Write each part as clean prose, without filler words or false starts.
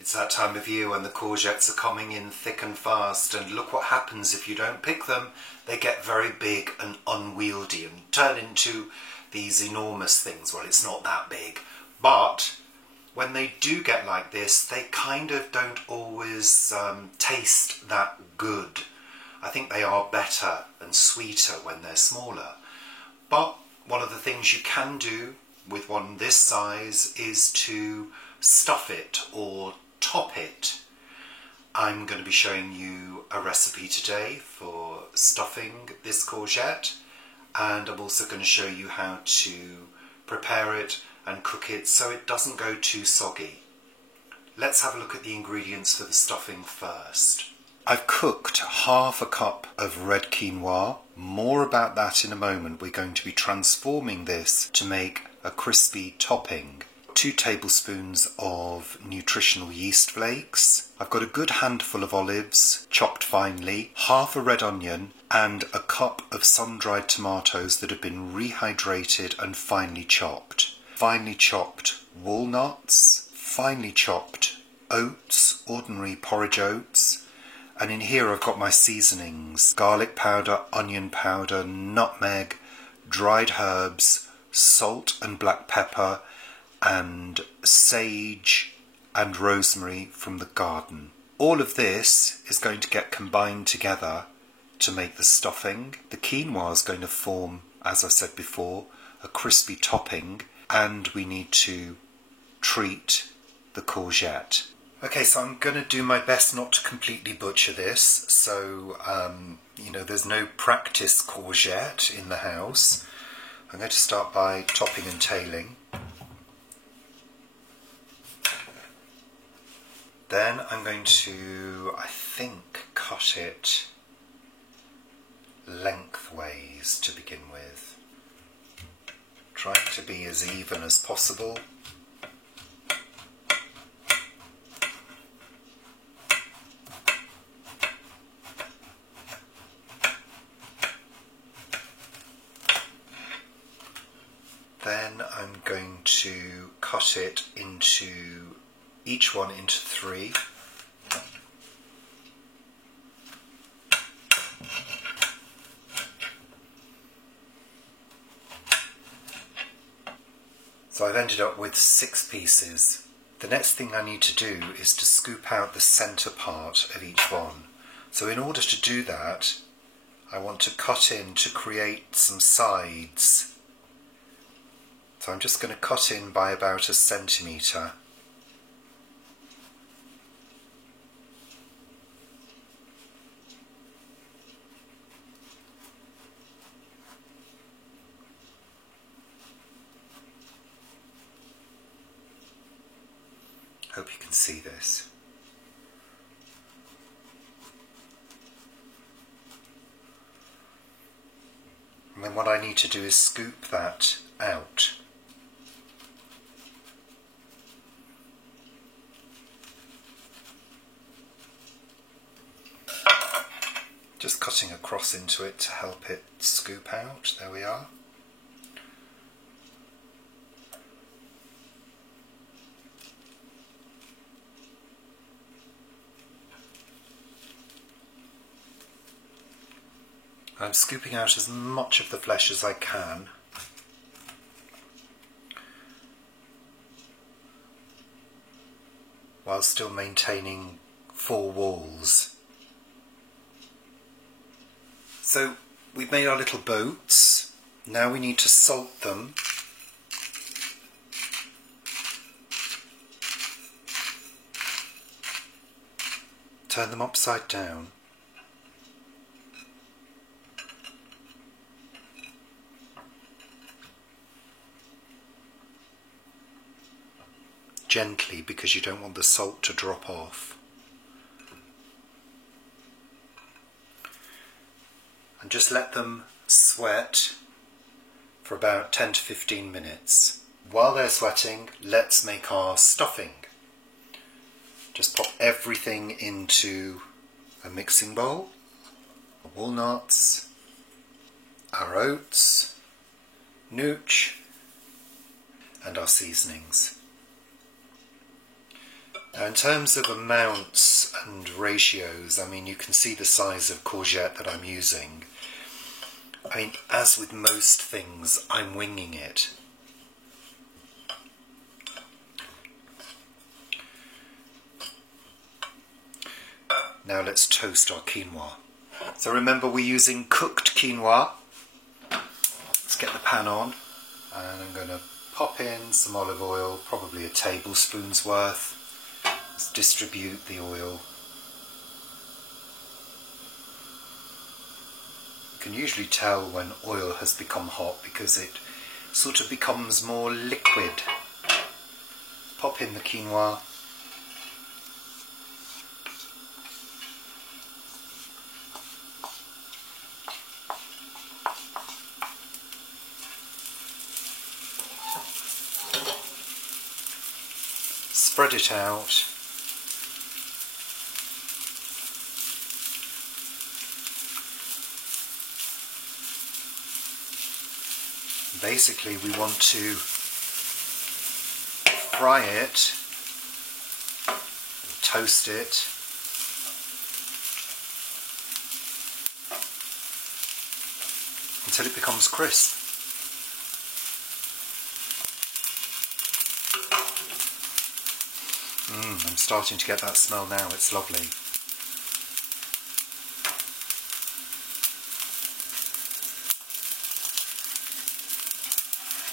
It's that time of year when the courgettes are coming in thick and fast, and look what happens if you don't pick them. They get very big and unwieldy and turn into these enormous things. Well, it's not that big, but when they do get like this, they kind of don't always taste that good. I think they are better and sweeter when they're smaller. But one of the things you can do with one this size is to stuff it or top it. I'm going to be showing you a recipe today for stuffing this courgette, and I'm also going to show you how to prepare it and cook it so it doesn't go too soggy. Let's have a look at the ingredients for the stuffing first. I've cooked half a cup of red quinoa. More about that in a moment. We're going to be transforming this to make a crispy topping. 2 tablespoons of nutritional yeast flakes. I've got a good handful of olives chopped finely, half a red onion, and a cup of sun-dried tomatoes that have been rehydrated and finely chopped. Finely chopped walnuts, finely chopped oats, ordinary porridge oats, and in here I've got my seasonings: garlic powder, onion powder, nutmeg, dried herbs, salt and black pepper, and sage and rosemary from the garden. All of this is going to get combined together to make the stuffing. The quinoa is going to form, as I said before, a crispy topping, and we need to treat the courgette. Okay, so I'm going to do my best not to completely butcher this, so there's no practice courgette in the house. I'm going to start by topping and tailing. Then I'm going to, I think, cut it lengthways to begin with. Trying to be as even as possible. Then I'm going to cut it into each one into 3. So I've ended up with 6 pieces. The next thing I need to do is to scoop out the centre part of each one. So in order to do that, I want to cut in to create some sides. So I'm just going to cut in by about 1 centimetre. Hope you can see this. And then what I need to do is scoop that out. Just cutting across into it to help it scoop out. There we are. I'm scooping out as much of the flesh as I can. While still maintaining 4 walls. So we've made our little boats. Now we need to salt them. Turn them upside down. Gently, because you don't want the salt to drop off. And just let them sweat for about 10 to 15 minutes. While they're sweating, let's make our stuffing. Just pop everything into a mixing bowl. Walnuts, our oats, nooch, and our seasonings. Now in terms of amounts and ratios, I mean, you can see the size of courgette that I'm using. I mean, as with most things, I'm winging it. Now let's toast our quinoa. So remember, we're using cooked quinoa. Let's get the pan on, and I'm going to pop in some olive oil, probably a tablespoon's worth. Let's distribute the oil. You can usually tell when oil has become hot because it sort of becomes more liquid. Pop in the quinoa. Spread it out. Basically, we want to fry it, toast it, until it becomes crisp. I'm starting to get that smell now, it's lovely.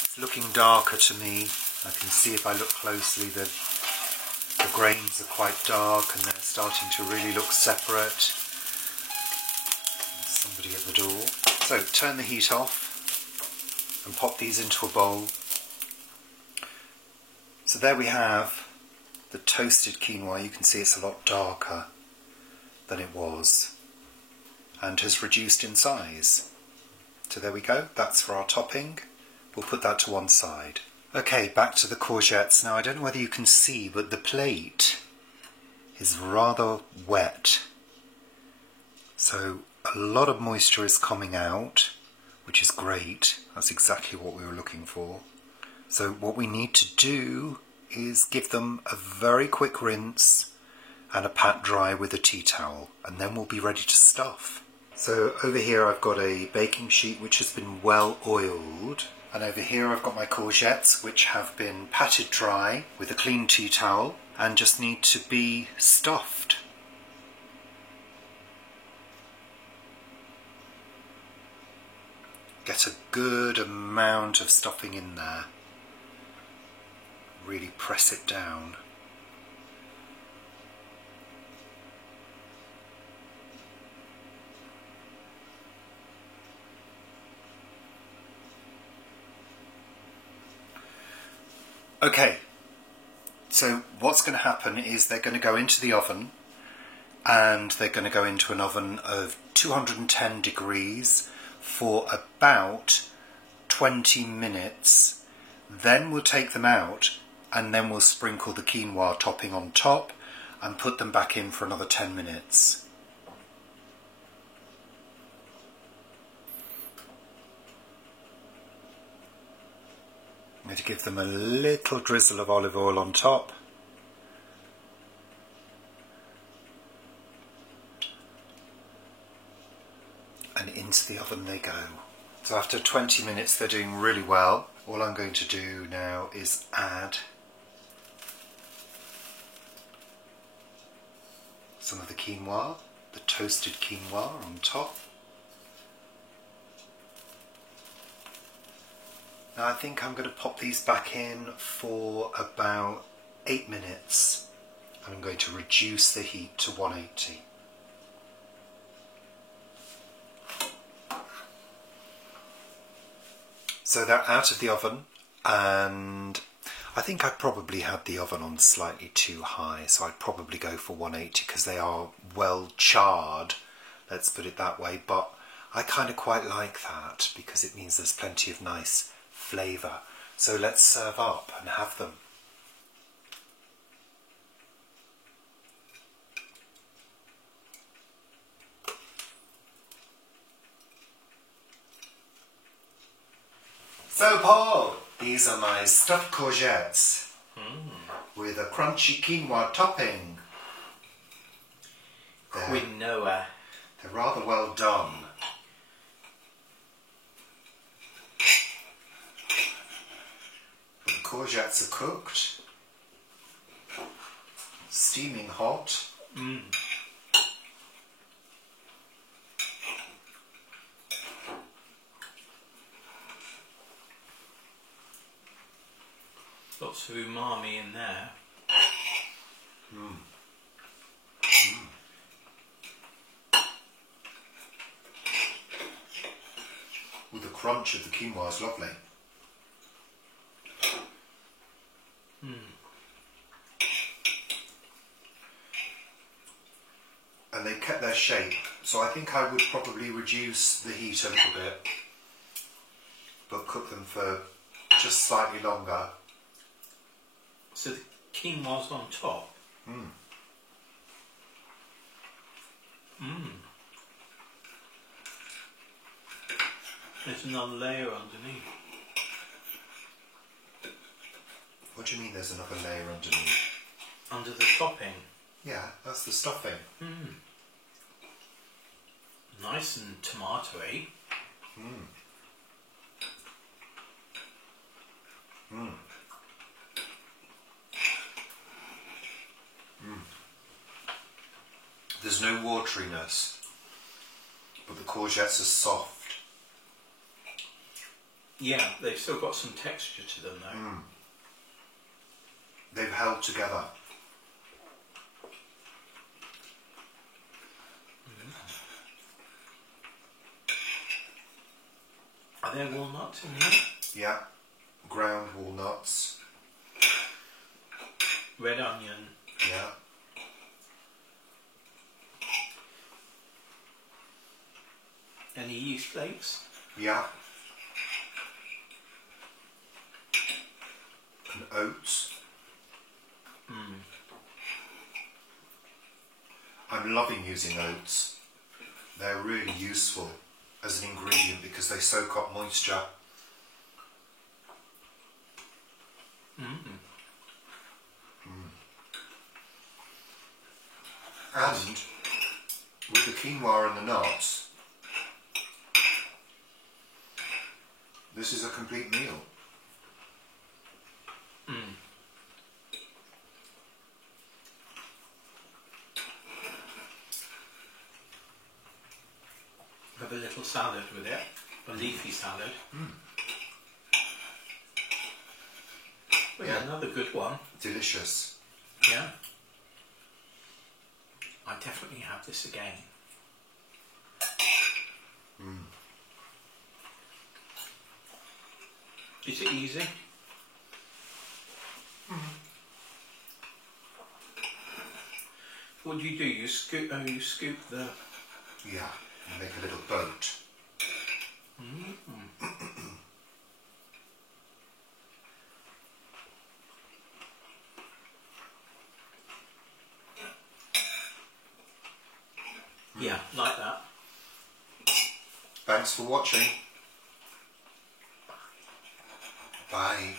It's looking darker to me. I can see if I look closely that the grains are quite dark and they're starting to really look separate. There's somebody at the door. So turn the heat off and pop these into a bowl. So there we have the toasted quinoa. You can see it's a lot darker than it was and has reduced in size. So there we go, that's for our topping. We'll put that to one side. Okay, back to the courgettes. Now I don't know whether you can see, but the plate is rather wet. So a lot of moisture is coming out, which is great. That's exactly what we were looking for. So what we need to do is give them a very quick rinse and a pat dry with a tea towel, and then we'll be ready to stuff. So over here I've got a baking sheet which has been well oiled, and over here I've got my courgettes which have been patted dry with a clean tea towel and just need to be stuffed. Get a good amount of stuffing in there. Really press it down. Okay, so what's going to happen is they're going to go into the oven, and they're going to go into an oven of 210 degrees for about 20 minutes. Then we'll take them out, and then we'll sprinkle the quinoa topping on top and put them back in for another 10 minutes. I'm going to give them a little drizzle of olive oil on top. And into the oven they go. So after 20 minutes they're doing really well. All I'm going to do now is add some of the quinoa, the toasted quinoa on top. Now I think I'm going to pop these back in for about 8 minutes, and I'm going to reduce the heat to 180. So they're out of the oven, and I think I probably had the oven on slightly too high, so I'd probably go for 180 because they are well charred, let's put it that way, but I kind of quite like that because it means there's plenty of nice flavour. So let's serve up and have them. So Paul, these are my stuffed courgettes. with a crunchy quinoa topping. Quinoa. They're rather well done. The courgettes are cooked, steaming hot. Lots of umami in there. With the crunch of the quinoa is lovely. And they kept their shape, so I think I would probably reduce the heat a little bit, but cook them for just slightly longer. So the quinoa's on top. There's another layer underneath. What do you mean there's another layer underneath? Under the topping. Yeah, that's the stuffing. Nice and tomatoey. There's no wateriness, but the courgettes are soft. Yeah, they've still got some texture to them though. They've held together. Are there walnuts in here? Yeah, ground walnuts. Red onion. Yeah. Any yeast flakes? Yeah. And oats. I'm loving using oats. They're really useful as an ingredient because they soak up moisture. And with the quinoa and the nuts, this is a complete meal. Have a little salad with it, a leafy salad. Yeah, another good one. Delicious. Yeah. I definitely have this again. Is it easy? What do? You scoop the... Yeah, and make a little boat. Yeah, like that. Thanks for watching. Bye.